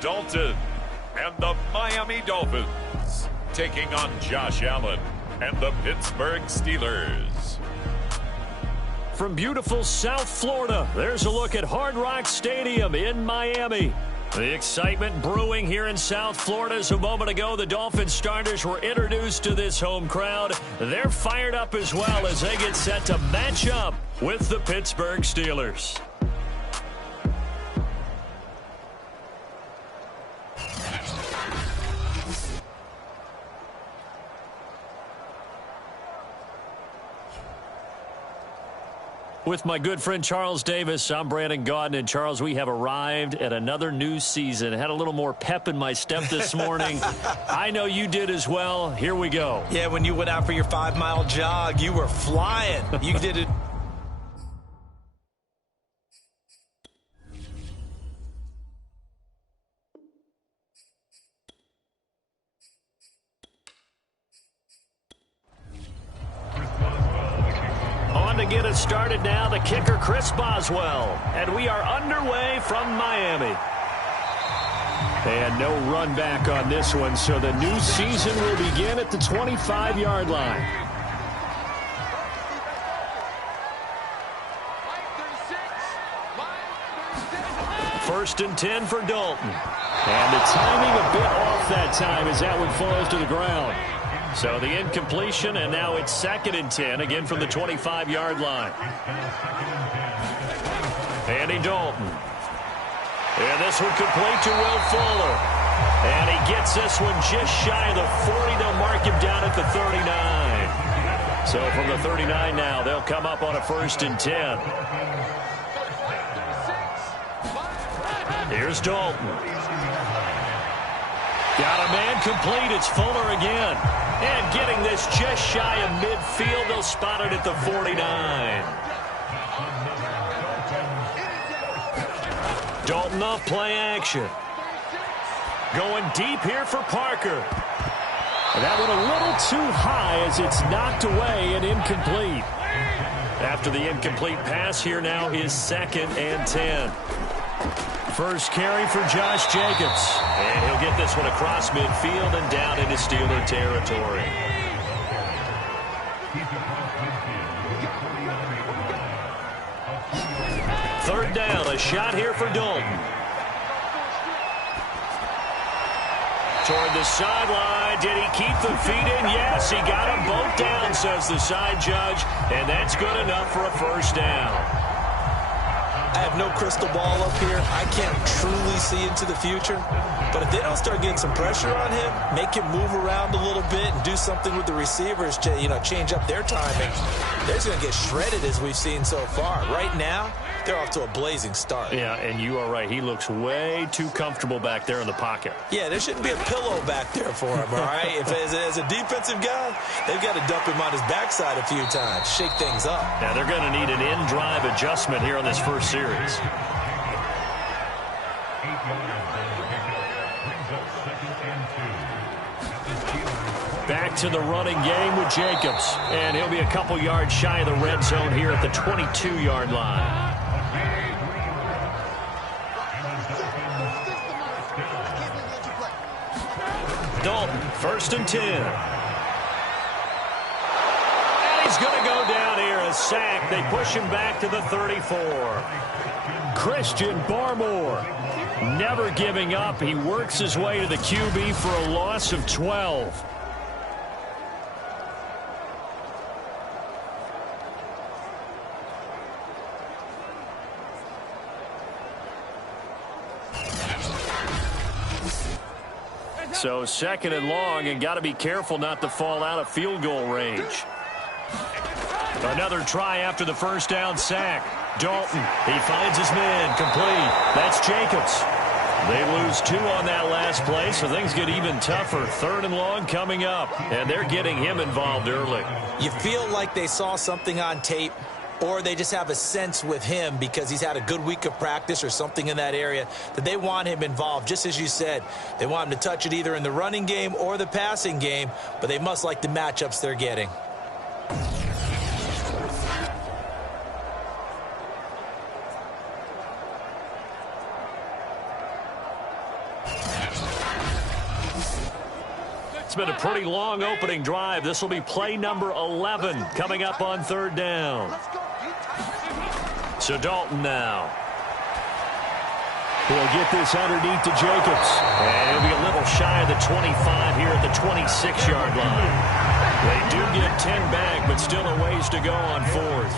Dalton and the Miami Dolphins taking on Josh Allen and the Pittsburgh Steelers. From beautiful South Florida, there's a look at Hard Rock Stadium in Miami. The excitement brewing here in South Florida as a moment ago the Dolphins starters were introduced to this home crowd. They're fired up as well as they get set to match up with the Pittsburgh Steelers. With my good friend Charles Davis, I'm Brandon Gaudin. And Charles, we have arrived at another new season. Had a little more pep in my step this morning. I know you did as well. Here we go. Yeah, when you went out for your 5-mile jog, you were flying. You did it. To get us started now, the kicker, Chris Boswell. And we are underway from Miami. And no run back on this one, so the new season will begin at the 25-yard line. First and 10 for Dalton. And the timing a bit off that time as that one falls to the ground. So the incompletion, and now it's 2nd and 10, again from the 25-yard line. Andy Dalton. And this one complete to Will Fuller. And he gets this one just shy of the 40. They'll mark him down at the 39. So from the 39 now, they'll come up on a 1st and 10. Here's Dalton. Got a man complete. It's Fuller again. And getting this just shy of midfield, they'll spot it at the 49. Dalton off play action. Going deep here for Parker. And that one a little too high as it's knocked away and incomplete. After the incomplete pass, here now is 2nd and 10. First carry for Josh Jacobs. And he'll get this one across midfield and down into Steeler territory. Third down, a shot here for Dalton. Toward the sideline. Did he keep the feet in? Yes, he got them both down, says the side judge. And that's good enough for a 1st down. I have no crystal ball up here. I can't truly see into the future. But if they don't start getting some pressure on him, make him move around a little bit and do something with the receivers to, change up their timing, they're just going to get shredded as we've seen so far. Right now, they're off to a blazing start. Yeah, and you are right. He looks way too comfortable back there in the pocket. Yeah, there shouldn't be a pillow back there for him, all right? If as a defensive guy, they've got to dump him on his backside a few times, shake things up. Now, they're going to need an in-drive adjustment here on this first series. Back to the running game with Jacobs. And he'll be a couple yards shy of the red zone here at the 22-yard line. Dalton, 1st and 10. And he's going to go down here, a sack. They push him back to the 34. Christian Barmore, never giving up. He works his way to the QB for a loss of 12. So 2nd and long, and got to be careful not to fall out of field goal range. Another try after the 1st down sack. Dalton, he finds his man, complete. That's Jacobs. They lose 2 on that last play, so things get even tougher. 3rd and long coming up, and they're getting him involved early. You feel like they saw something on tape, or they just have a sense with him because he's had a good week of practice or something in that area that they want him involved. Just as you said, they want him to touch it either in the running game or the passing game, but they must like the matchups they're getting. It's been a pretty long opening drive. This will be play number 11 coming up on third down. So Dalton now. He'll get this underneath to Jacobs. And he'll be a little shy of the 25 here at the 26-yard line. They do get 10 back, but still a ways to go on fourth.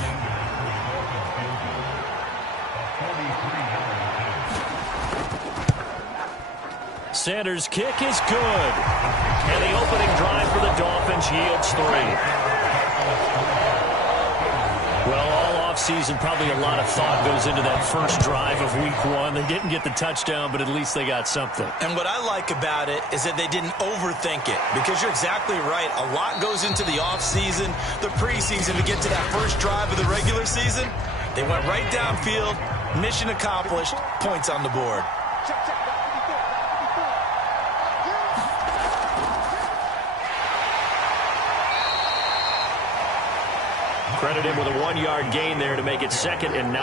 Sanders' kick is good. And the opening drive for the Dolphins yields 3. Well, all offseason, probably a lot of thought goes into that first drive of week 1. They didn't get the touchdown, but at least they got something. And what I like about it is that they didn't overthink it, because you're exactly right. A lot goes into the offseason, the preseason to get to that first drive of the regular season. They went right downfield, mission accomplished, points on the board. Credit him with a 1-yard gain there to make it 2nd and 9.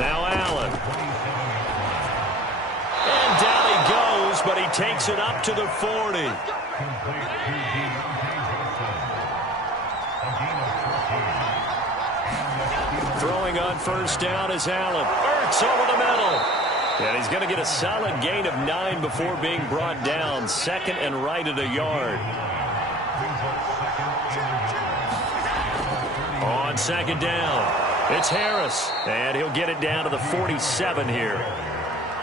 Now Allen. And down he goes, but he takes it up to the 40. Throwing on first down is Allen. Ertz over the middle. And he's going to get a solid gain of 9 before being brought down. 2nd and right at a yard. On 2nd down, it's Harris. And he'll get it down to the 47 here.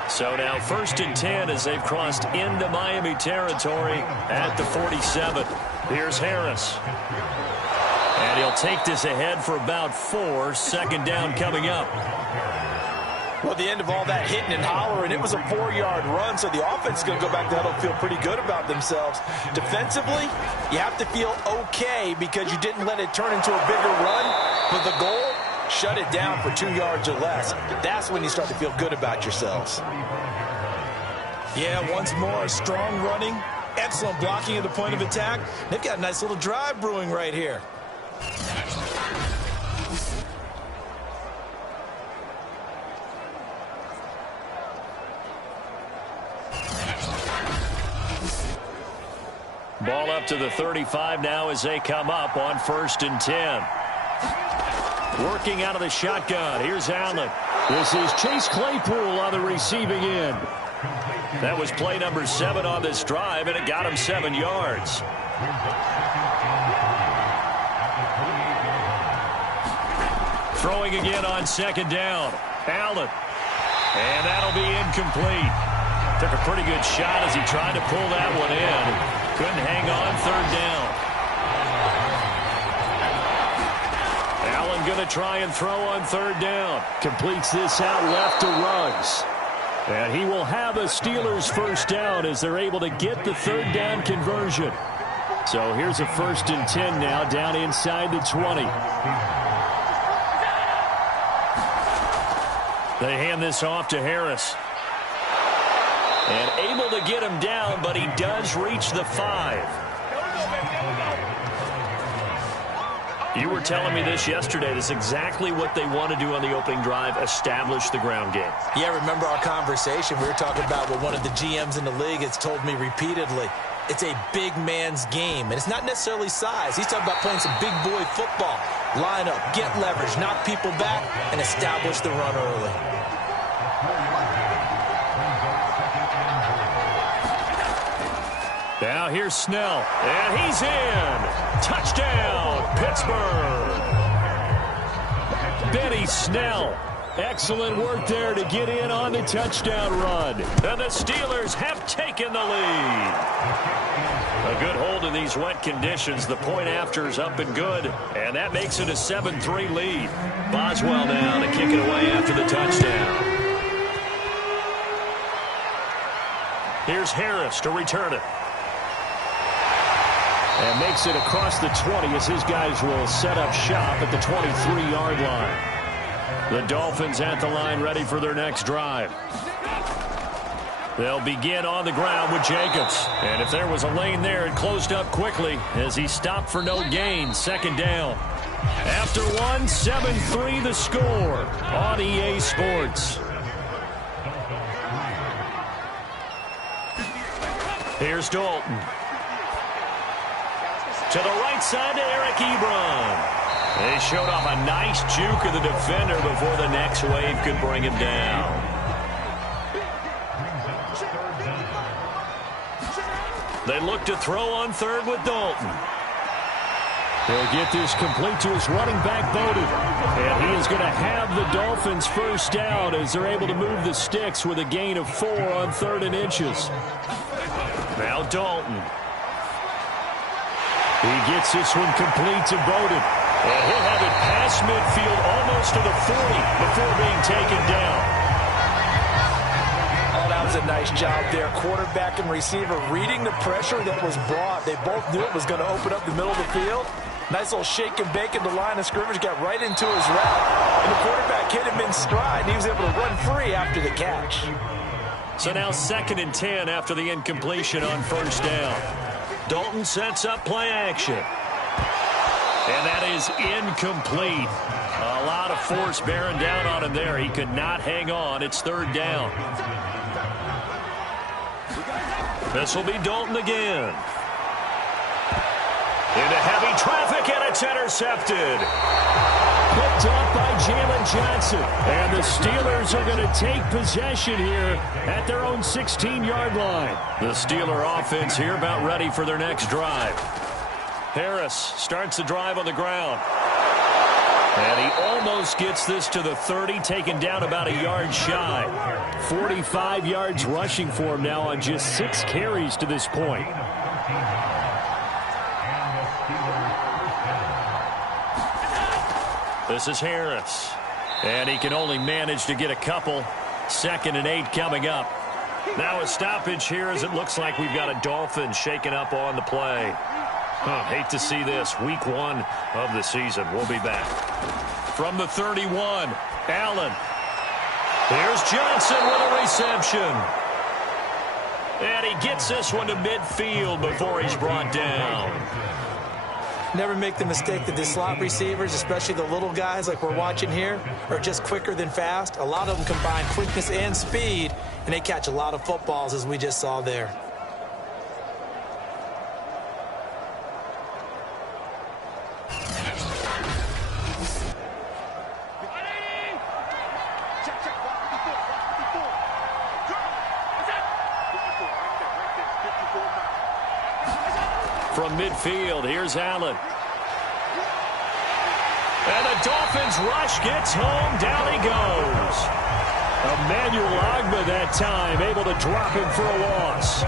So now 1st and 10 as they've crossed into Miami territory at the 47. Here's Harris. And he'll take this ahead for about 4. 2nd down coming up. Well, at the end of all that hitting and hollering, it was a 4-yard run, so the offense is going to go back to huddle and feel pretty good about themselves. Defensively, you have to feel okay because you didn't let it turn into a bigger run, but the goal, shut it down for 2 yards or less. That's when you start to feel good about yourselves. Yeah, once more, strong running, excellent blocking at the point of attack. They've got a nice little drive brewing right here. Ball up to the 35 now as they come up on 1st and 10. Working out of the shotgun. Here's Allen. This is Chase Claypool on the receiving end. That was play number 7 on this drive, and it got him 7 yards. Throwing again on 2nd down. Allen. And that'll be incomplete. Took a pretty good shot as he tried to pull that one in. Couldn't hang on 3rd down. Allen going to try and throw on 3rd down. Completes this out left to Ruggs. And he will have a Steelers 1st down as they're able to get the 3rd down conversion. So here's a 1st and 10 now down inside the 20. They hand this off to Harris. And able to get him down, but he does reach the 5. You were telling me this yesterday. This is exactly what they want to do on the opening drive, establish the ground game. Yeah, remember our conversation? We were talking about what one of the GMs in the league has told me repeatedly. It's a big man's game, and it's not necessarily size. He's talking about playing some big boy football. Line up, get leverage, knock people back, and establish the run early. Now here's Snell, and he's in. Touchdown, Pittsburgh. Benny Snell. Excellent work there to get in on the touchdown run. And the Steelers have taken the lead. A good hold in these wet conditions. The point after is up and good, and that makes it a 7-3 lead. Boswell now to kick it away after the touchdown. Here's Harris to return it. And makes it across the 20 as his guys will set up shop at the 23-yard line. The Dolphins at the line ready for their next drive. They'll begin on the ground with Jacobs. And if there was a lane there, it closed up quickly as he stopped for no gain. 2nd down. After one, 7-3 the score on EA Sports. Here's Dalton. To the right side to Eric Ebron. They showed off a nice juke of the defender before the next wave could bring him down. They look to throw on third with Dalton. He'll get this complete to his running back, Bowden. And he is going to have the Dolphins first down as they're able to move the sticks with a gain of 4 on 3rd and inches. Now Dalton. He gets this one complete to Bowden. And he'll have it past midfield almost to the 40 before being taken down. Oh, that was a nice job there. Quarterback and receiver reading the pressure that was brought. They both knew it was going to open up the middle of the field. Nice little shake and bake in the line of scrimmage. Got right into his route. And the quarterback hit him in stride. And he was able to run free after the catch. So now 2nd and 10 after the incompletion on first down. Dalton sets up play action. And that is incomplete. A lot of force bearing down on him there. He could not hang on. It's 3rd down. This will be Dalton again. Into heavy traffic, and it's intercepted. Picked up by Jalen Johnson. And the Steelers are going to take possession here at their own 16-yard line. The Steeler offense here about ready for their next drive. Harris starts the drive on the ground. And he almost gets this to the 30, taken down about a yard shy. 45 yards rushing for him now on just 6 carries to this point. This is Harris. And he can only manage to get a couple. 2nd and 8 coming up. Now a stoppage here as it looks like we've got a Dolphin shaken up on the play. Hate to see this. Week 1 of the season. We'll be back. From the 31, Allen. Here's Johnson with a reception. And he gets this one to midfield before he's brought down. Never make the mistake that the slot receivers, especially the little guys like we're watching here, are just quicker than fast. A lot of them combine quickness and speed, and they catch a lot of footballs, as we just saw there. From midfield, here's Allen. And the Dolphins rush gets home. Down he goes. Emmanuel Ogbah that time, able to drop him for a loss.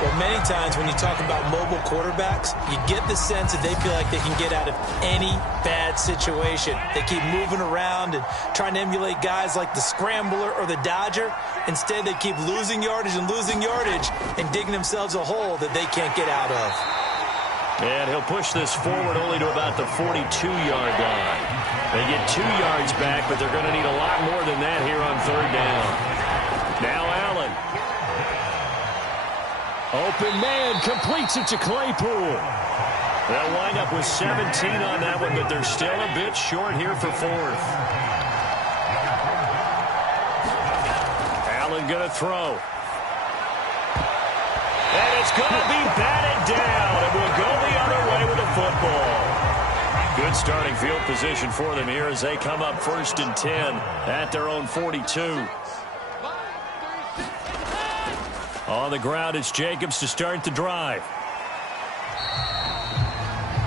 Well, many times when you talk about mobile quarterbacks, you get the sense that they feel like they can get out of any bad situation. They keep moving around and trying to emulate guys like the Scrambler or the Dodger. Instead, they keep losing yardage and digging themselves a hole that they can't get out of. And he'll push this forward only to about the 42-yard line. They get 2 yards back, but they're going to need a lot more than that here on 3rd down. Now Allen. Open man, completes it to Claypool. They'll wind up with 17 on that one, but they're still a bit short here for 4th. Allen going to throw. And it's going to be batted down, and we'll go the other way with the football. Good starting field position for them here as they come up 1st and 10 at their own 42. On the ground, it's Jacobs to start the drive.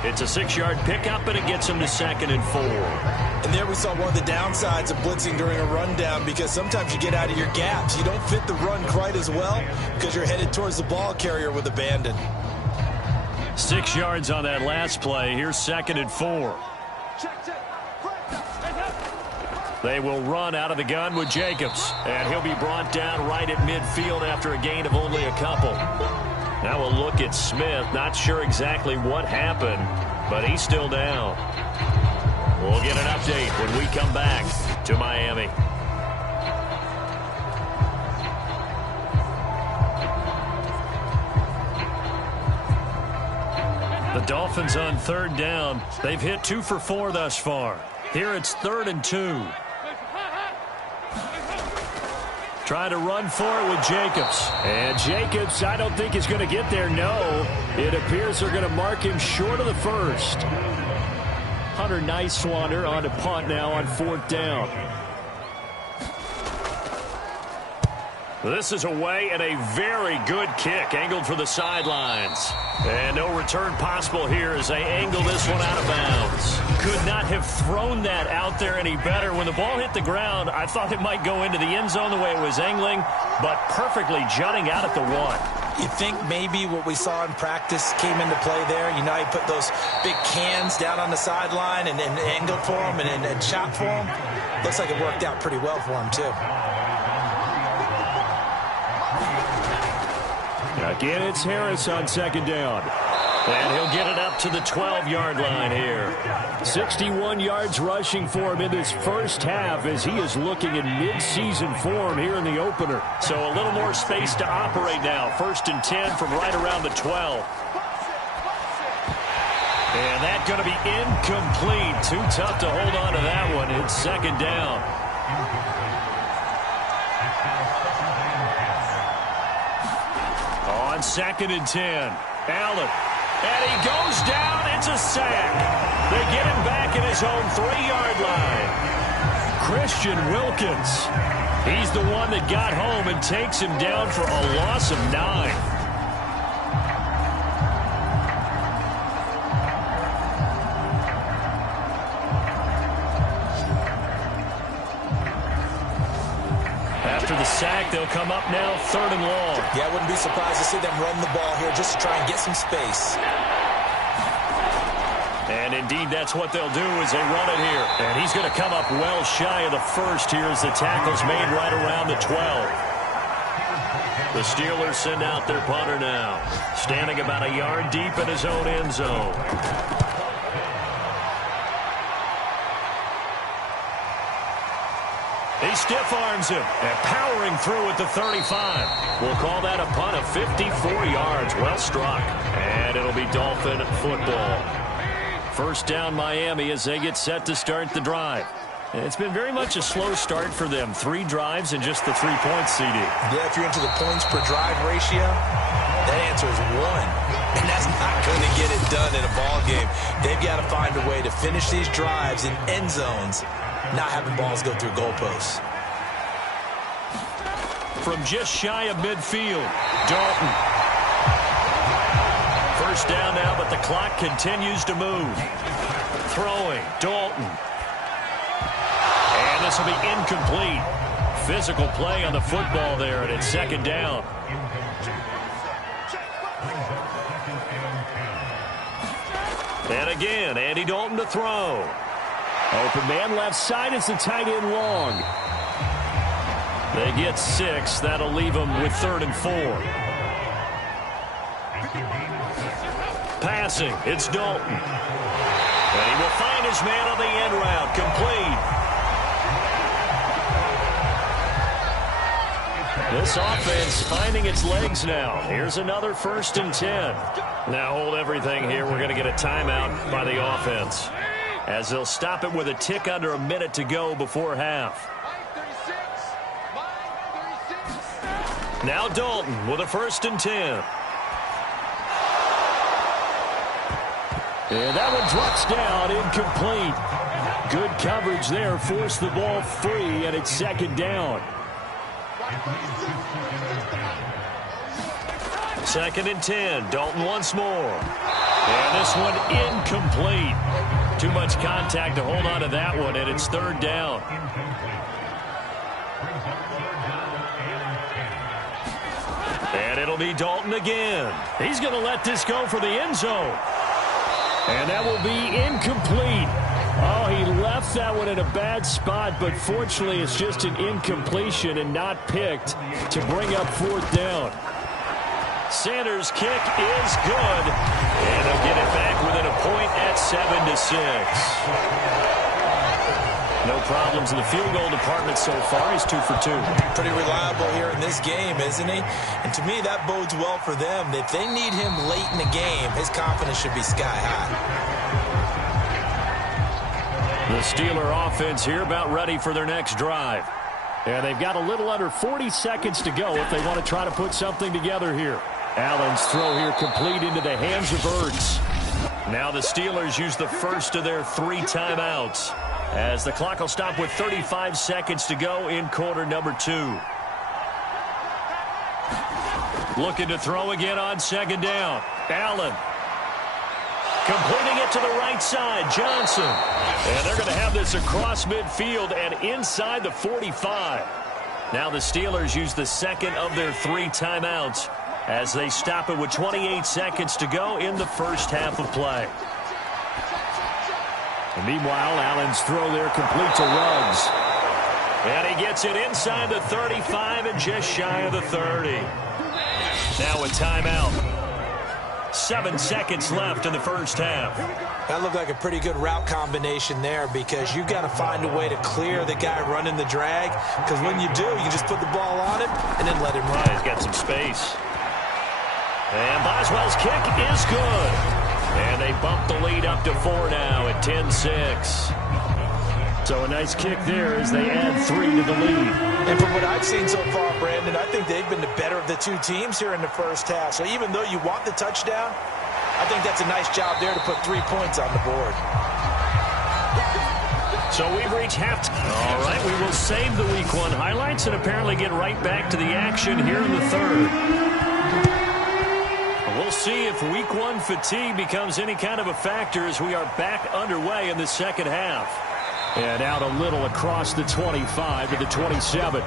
It's a 6-yard pickup, and it gets him to 2nd and 4. And there we saw one of the downsides of blitzing during a rundown, because sometimes you get out of your gaps. You don't fit the run quite as well because you're headed towards the ball carrier with abandon. 6 yards on that last play. Here's 2nd and 4. They will run out of the gun with Jacobs, and he'll be brought down right at midfield after a gain of only a couple. Now we'll look at Smith. Not sure exactly what happened, but he's still down. We'll get an update when we come back to Miami. The Dolphins on 3rd down. They've hit 2 for 4 thus far. Here it's 3rd and 2. Trying to run for it with Jacobs. And Jacobs, I don't think is going to get there, no. It appears they're going to mark him short of the first. Hunter Nicewander on to punt now on 4th down. This is away and a very good kick angled for the sidelines. And no return possible here as they angle this one out of bounds. Could not have thrown that out there any better. When the ball hit the ground, I thought it might go into the end zone the way it was angling, but perfectly jutting out at the 1. You think maybe what we saw in practice came into play there? You know, he put those big cans down on the sideline and angled for him and shot for him. Looks like it worked out pretty well for him, too. Again, it's Harris on 2nd down. And he'll get it up to the 12-yard line here. 61 yards rushing for him in this first half as he is looking in mid-season form here in the opener. So a little more space to operate now. 1st and 10 from right around the 12. And that's going to be incomplete. Too tough to hold on to that one. It's 2nd down. On 2nd and 10. Allen. And he goes down. It's a sack. They get him back at his own 3-yard line. Christian Wilkins. He's the one that got home and takes him down for a loss of 9. After the sack, they'll come up now 3rd and long. Yeah, I wouldn't be surprised to see them run the ball here just to try and get some space. And indeed, that's what they'll do as they run it here. And he's going to come up well shy of the first here as the tackle's made right around the 12. The Steelers send out their punter now, standing about a yard deep in his own end zone. He stiff-arms him and powering through at the 35. We'll call that a punt of 54 yards. Well struck. And it'll be Dolphin football. 1st down Miami as they get set to start the drive. It's been very much a slow start for them. 3 drives and just the 3 points, CD. Yeah, if you're into the points per drive ratio, that answer is 1. And that's not going to get it done in a ball game. They've got to find a way to finish these drives in end zones, not having balls go through goalposts. From just shy of midfield, Dalton. 1st down now, but the clock continues to move. Throwing, Dalton. And this will be incomplete. Physical play on the football there, and it's 2nd down. And again, Andy Dalton to throw. Open man left side as the tight end long. They get 6. That'll leave them with 3rd and 4. Passing, it's Dalton. And he will find his man on the end route. Complete. This offense finding its legs now. Here's another 1st and 10. Now hold everything here. We're going to get a timeout by the offense, as they'll stop it with a tick under a minute to go before half. Now Dalton with a 1st and 10. And that one drops down, incomplete. Good coverage there, forced the ball free, and it's 2nd down. 2nd and 10, Dalton once more. And this one incomplete. Too much contact to hold on to that one, and it's 3rd down. And it'll be Dalton again. He's going to let this go for the end zone. And that will be incomplete. Oh, he left that one in a bad spot, but fortunately it's just an incompletion and not picked to bring up 4th down. Sanders' kick is good, and they'll get it back within a point at 7-6. No problems in the field goal department so far. He's 2 for 2. Pretty reliable here in this game, isn't he? And to me, that bodes well for them. If they need him late in the game, his confidence should be sky high. The Steeler offense here about ready for their next drive. And they've got a little under 40 seconds to go if they want to try to put something together here. Allen's throw here complete into the hands of Ertz. Now the Steelers use the first of their 3 timeouts, as the clock will stop with 35 seconds to go in quarter number 2. Looking to throw again on second down. Allen. Completing it to the right side, Johnson. And they're going to have this across midfield and inside the 45. Now the Steelers use the second of their 3 timeouts as they stop it with 28 seconds to go in the first half of play. And meanwhile, Allen's throw there complete to Ruggs. And he gets it inside the 35 and just shy of the 30. Now a timeout. 7 seconds left in the first half. That looked like a pretty good route combination there, because you've got to find a way to clear the guy running the drag, because when you do, you just put the ball on him and then let him run. He's got some space. And Boswell's kick is good. And they bump the lead up to 4 now at 10-6. So a nice kick there as they add 3 to the lead. And from what I've seen so far, Brandon, I think they've been the better of the 2 teams here in the first half. So even though you want the touchdown, I think that's a nice job there to put 3 points on the board. So we've reached halftime. All right, we will save the Week 1 highlights and apparently get right back to the action here in the third. We'll see if Week 1 fatigue becomes any kind of a factor as we are back underway in the second half. And out a little across the 25 to the 27.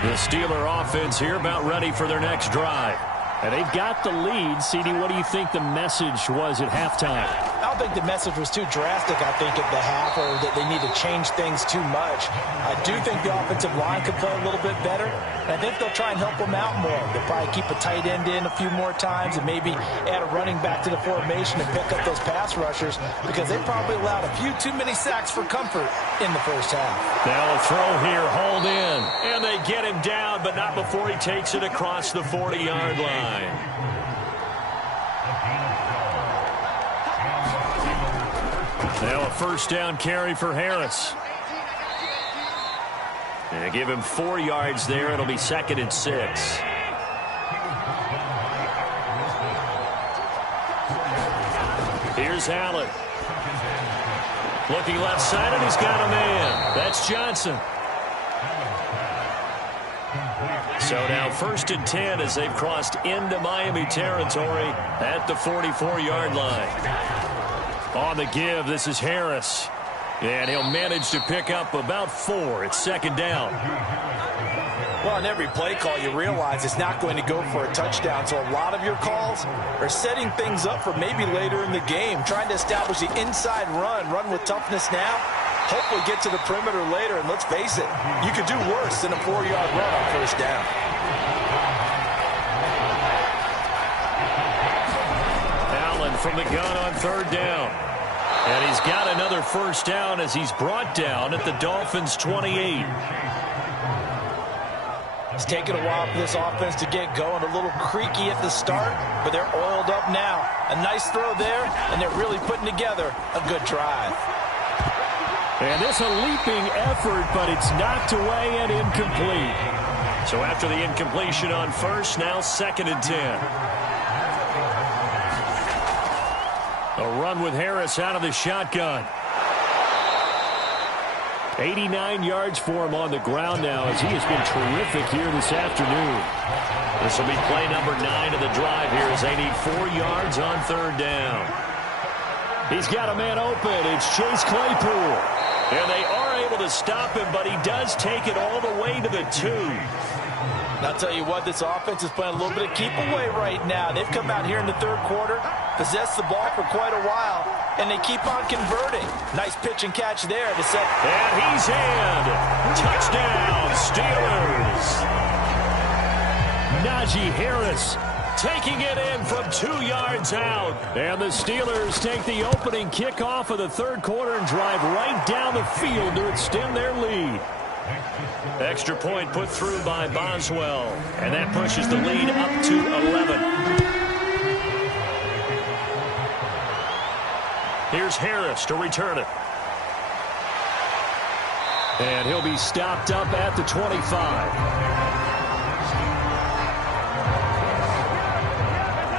The Steeler offense here about ready for their next drive. And they've got the lead. CD, what do you think the message was at halftime? I don't think the message was too drastic, I think, at the half, or that they need to change things too much. I do think the offensive line could play a little bit better, and I think they'll try and help them out more. They'll probably keep a tight end in a few more times and maybe add a running back to the formation and pick up those pass rushers, because they probably allowed a few too many sacks for comfort in the first half. Now a throw here, hauled in, and they get him down, but not before he takes it across the 40-yard line. Now a first down carry for Harris. And they give him 4 yards there. It'll be 2nd and 6. Here's Allen. Looking left side, and he's got a man. That's Johnson. So now 1st and 10 as they've crossed into Miami territory at the 44-yard line. On the give, this is Harris. And he'll manage to pick up about 4. It's 2nd down. Well, on every play call, you realize it's not going to go for a touchdown. So a lot of your calls are setting things up for maybe later in the game, trying to establish the inside run with toughness now. Hopefully get to the perimeter later, and let's face it, you could do worse than a 4-yard run on first down. Allen from the gun on 3rd down. And he's got another first down as he's brought down at the Dolphins' 28. It's taken a while for this offense to get going. A little creaky at the start, but they're oiled up now. A nice throw there, and they're really putting together a good drive. And this a leaping effort, but it's knocked away and incomplete. So after the incompletion on first, now 2nd and 10. A run with Harris out of the shotgun. 89 yards for him on the ground now, as he has been terrific here this afternoon. This will be play number 9 of the drive here as they need 4 yards on 3rd down. He's got a man open. It's Chase Claypool. And they are able to stop him, but he does take it all the way to the 2. And I'll tell you what, this offense is playing a little bit of keep away right now. They've come out here in the 3rd quarter, possessed the ball for quite a while, and they keep on converting. Nice pitch and catch there to set. And he's in. Touchdown, Steelers. Najee Harris taking it in from 2 yards out. And the Steelers take the opening kickoff of the 3rd quarter and drive right down the field to extend their lead. Extra point put through by Boswell. And that pushes the lead up to 11. Here's Harris to return it. And he'll be stopped up at the 25.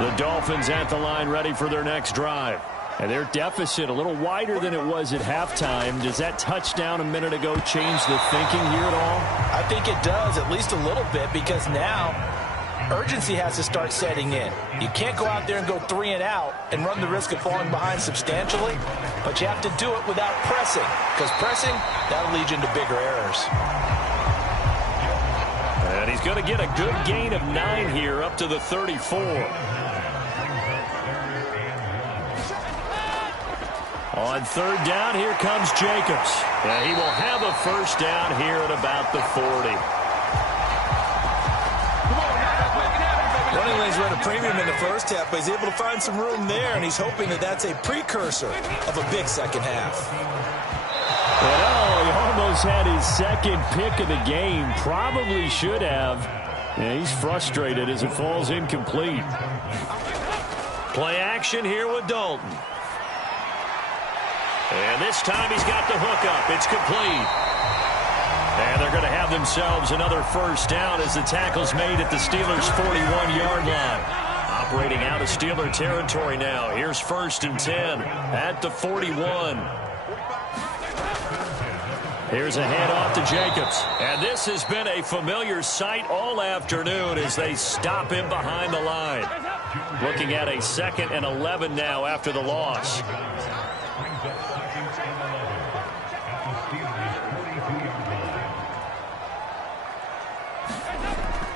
The Dolphins at the line ready for their next drive. And their deficit a little wider than it was at halftime. Does that touchdown a minute ago change the thinking here at all? I think it does, at least a little bit, because now urgency has to start setting in. You can't go out there and go 3 and out and run the risk of falling behind substantially, but you have to do it without pressing, because pressing, that'll lead you into bigger errors. And he's going to get a good gain of 9 here up to the 34. On third down, here comes Jacobs. And he will have a first down here at about the 40. Running lanes were at a premium in the first half, but he's able to find some room there, and he's hoping that that's a precursor of a big second half. But he almost had his second pick of the game. Probably should have. Yeah, he's frustrated as it falls incomplete. Play action here with Dalton. And this time he's got the hook up. It's complete. And they're going to have themselves another first down as the tackle's made at the Steelers' 41-yard line. Operating out of Steeler territory now. Here's 1st and 10 at the 41. Here's a handoff to Jacobs. And this has been a familiar sight all afternoon as they stop him behind the line. Looking at a 2nd and 11 now after the loss.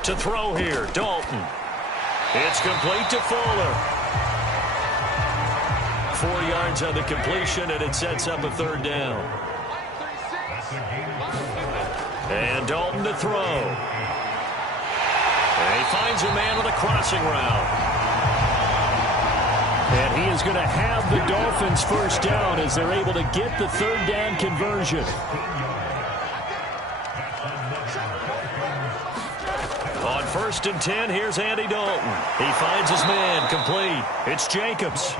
To throw here, Dalton. It's complete to Fuller. 4 yards on the completion, and it sets up a 3rd down. And Dalton to throw. And he finds a man on the crossing route. And he is going to have the Dolphins first down as they're able to get the 3rd down conversion. On 1st and 10, here's Andy Dalton. He finds his man, complete. It's Jacobs.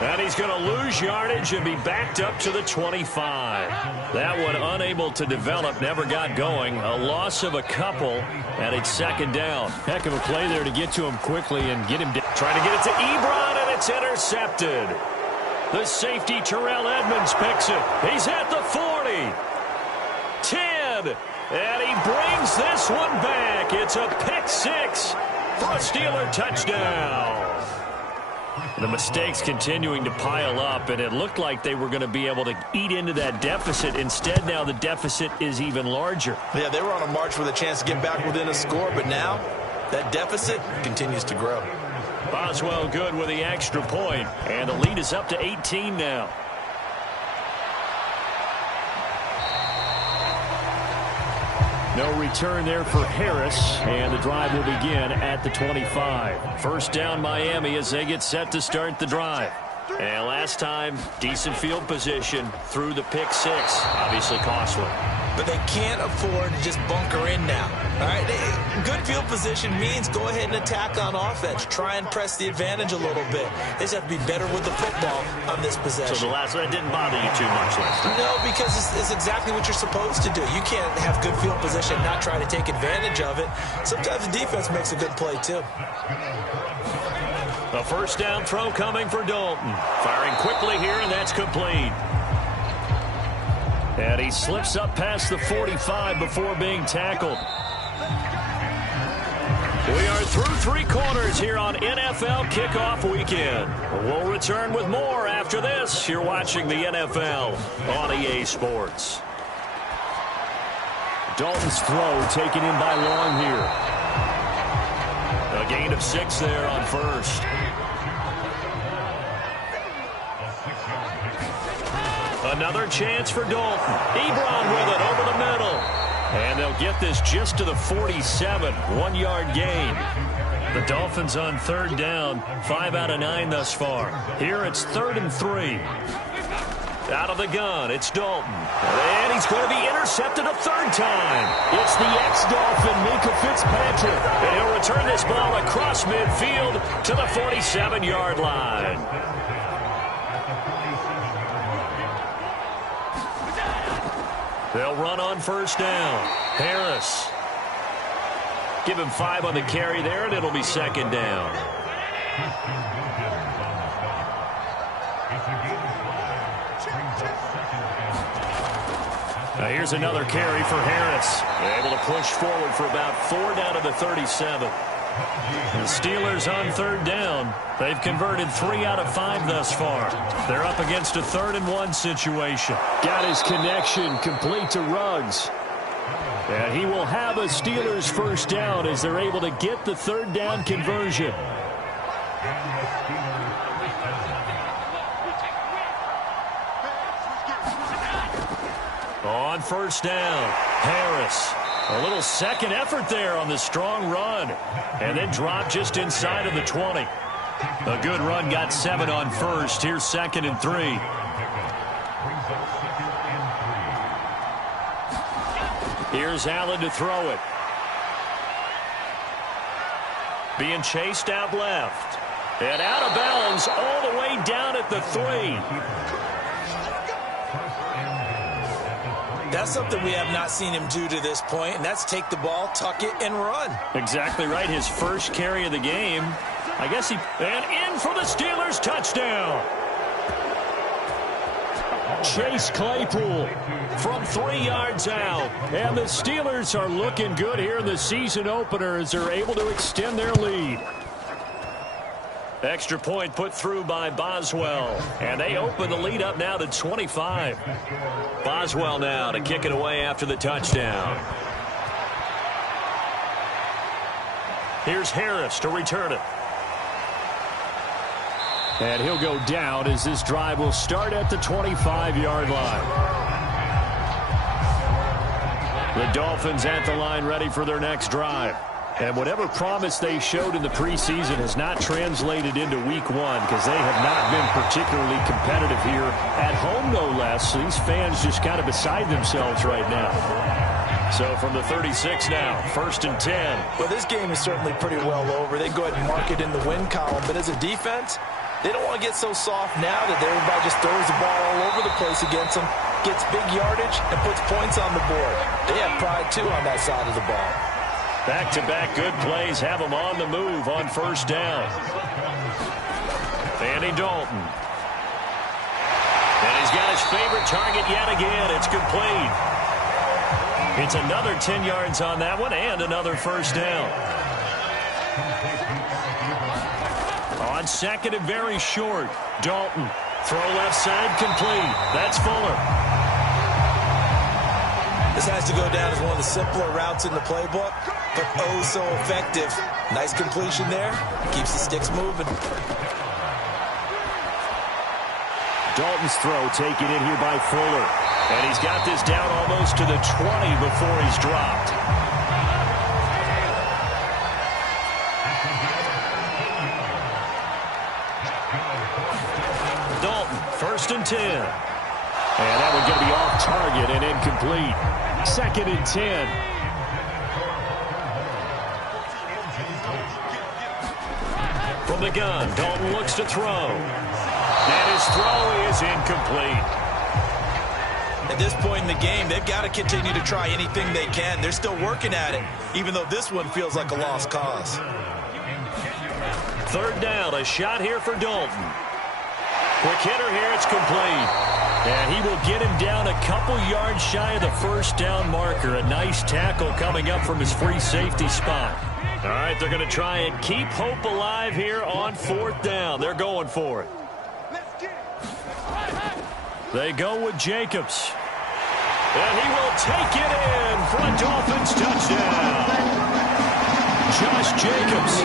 And he's going to lose yardage and be backed up to the 25. That one unable to develop, never got going. A loss of a couple, and it's 2nd down. Heck of a play there to get to him quickly and get him down. Trying to get it to Ebron, and it's intercepted. The safety, Terrell Edmonds, picks it. He's at the 40. 10. And he brings this one back. It's a pick 6 for a Steeler touchdown. The mistakes continuing to pile up, and it looked like they were going to be able to eat into that deficit. Instead, now the deficit is even larger. Yeah, they were on a march with a chance to get back within a score, but now that deficit continues to grow. Boswell good with the extra point, and the lead is up to 18 now. No return there for Harris, and the drive will begin at the 25. First down Miami as they get set to start the drive. And last time, decent field position through the pick 6. Obviously costly. But they can't afford to just bunker in now. All right, good field position means go ahead and attack on offense. Try and press the advantage a little bit. They just have to be better with the football on this possession. So the last one didn't bother you too much last time? No, because it's exactly what you're supposed to do. You can't have good field position and not try to take advantage of it. Sometimes the defense makes a good play, too. A first down throw coming for Dalton. Firing quickly here, and that's complete. And he slips up past the 45 before being tackled. We are through 3 quarters here on NFL Kickoff Weekend. We'll return with more after this. You're watching the NFL on EA Sports. Dalton's throw taken in by Long here. A gain of 6 there on first. Another chance for Dalton. Ebron with it over the middle. And they'll get this just to the 47. 1-yard gain. The Dolphins on 3rd down. 5 out of 9 thus far. Here it's 3rd and 3. Out of the gun, it's Dalton. And he's going to be intercepted a 3rd time. It's the ex-Dolphin, Minkah Fitzpatrick. And he'll return this ball across midfield to the 47-yard line. They'll run on first down. Harris. Give him 5 on the carry there, and it'll be second down. Now here's another carry for Harris. They're able to push forward for about 4 down to the 37. The Steelers on third down. They've converted 3 out of 5 thus far. They're up against a 3rd-and-1 situation. Got his connection complete to Ruggs. And he will have a Steelers first down as they're able to get the 3rd down conversion. On first down, Harris. A little second effort there on the strong run. And then dropped just inside of the 20. A good run got 7 on first. Here's 2nd and 3. Here's Allen to throw it. Being chased out left. And out of bounds all the way down at the 3. That's something we have not seen him do to this point, and that's take the ball, tuck it, and run. Exactly right. His first carry of the game. I guess and in for the Steelers touchdown. Chase Claypool from 3 yards out. And the Steelers are looking good here in the season opener as they're able to extend their lead. Extra point put through by Boswell. And they open the lead up now to 25. Boswell now to kick it away after the touchdown. Here's Harris to return it. And he'll go down as this drive will start at the 25-yard line. The Dolphins at the line ready for their next drive. And whatever promise they showed in the preseason has not translated into week 1 because they have not been particularly competitive here at home, no less. So these fans just kind of beside themselves right now. So from the 36 now, 1st and 10. Well, this game is certainly pretty well over. They go ahead and mark it in the win column. But as a defense, they don't want to get so soft now that everybody just throws the ball all over the place against them, gets big yardage, and puts points on the board. They have pride, too, on that side of the ball. Back-to-back good plays have him on the move on first down. Andy Dalton. And he's got his favorite target yet again. It's complete. It's another 10 yards on that one and another first down. On 2nd and very short. Dalton. Throw left side complete. That's Fuller. This has to go down as one of the simpler routes in the playbook, but oh so effective. Nice completion there. Keeps the sticks moving. Dalton's throw taken in here by Fuller. And he's got this down almost to the 20 before he's dropped. Dalton, 1st and 10. And that one going to be off target and incomplete. 2nd and 10. From the gun, Dalton looks to throw. And his throw is incomplete. At this point in the game, they've got to continue to try anything they can. They're still working at it, even though this one feels like a lost cause. 3rd down, a shot here for Dalton. Quick hitter here, it's complete. And he will get him down a couple yards shy of the first down marker. A nice tackle coming up from his free safety spot. All right, they're going to try and keep hope alive here on 4th down. They're going for it. They go with Jacobs. And he will take it in for a Dolphins touchdown. Josh Jacobs,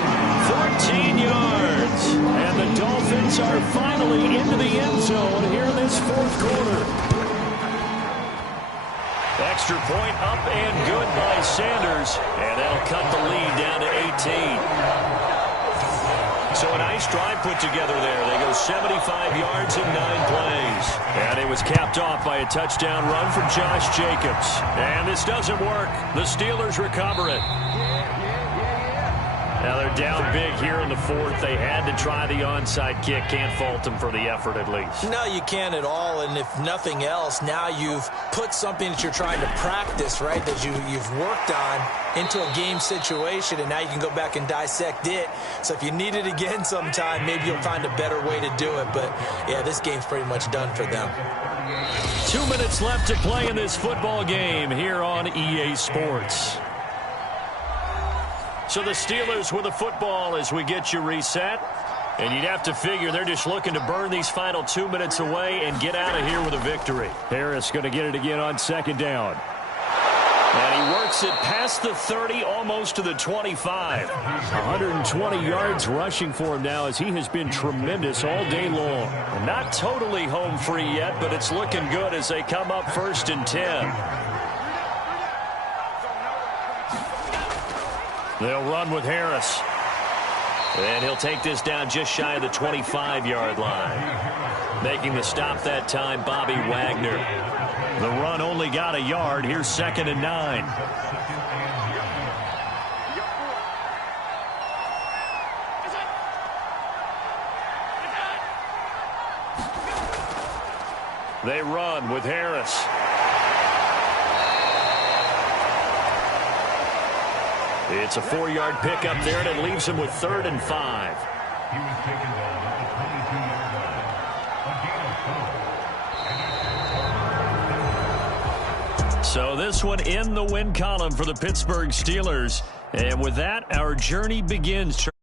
14 yards. And the Dolphins are finally into the end zone here in this 4th quarter. Extra point up and good by Sanders. And that'll cut the lead down to 18. So a nice drive put together there. They go 75 yards in 9 plays. And it was capped off by a touchdown run from Josh Jacobs. And this doesn't work. The Steelers recover it. Now they're down big here in the fourth. They had to try the onside kick. Can't fault them for the effort at least. No, you can't at all. And if nothing else, now you've put something that you're trying to practice, right, that you've worked on into a game situation, and now you can go back and dissect it. So if you need it again sometime, maybe you'll find a better way to do it. But, yeah, this game's pretty much done for them. 2 minutes left to play in this football game here on EA Sports. So the Steelers with the football as we get you reset. And you'd have to figure they're just looking to burn these final 2 minutes away and get out of here with a victory. Harris going to get it again on second down. And he works it past the 30, almost to the 25. 120 yards rushing for him now as he has been tremendous all day long. And not totally home free yet, but it's looking good as they come up 1st and 10. They'll run with Harris. And he'll take this down just shy of the 25-yard line. Making the stop that time, Bobby Wagner. The run only got a yard. Here's 2nd and 9. They run with Harris. It's a 4-yard pickup there, and it leaves him with 3rd and 5. So this one in the win column for the Pittsburgh Steelers. And with that, our journey begins.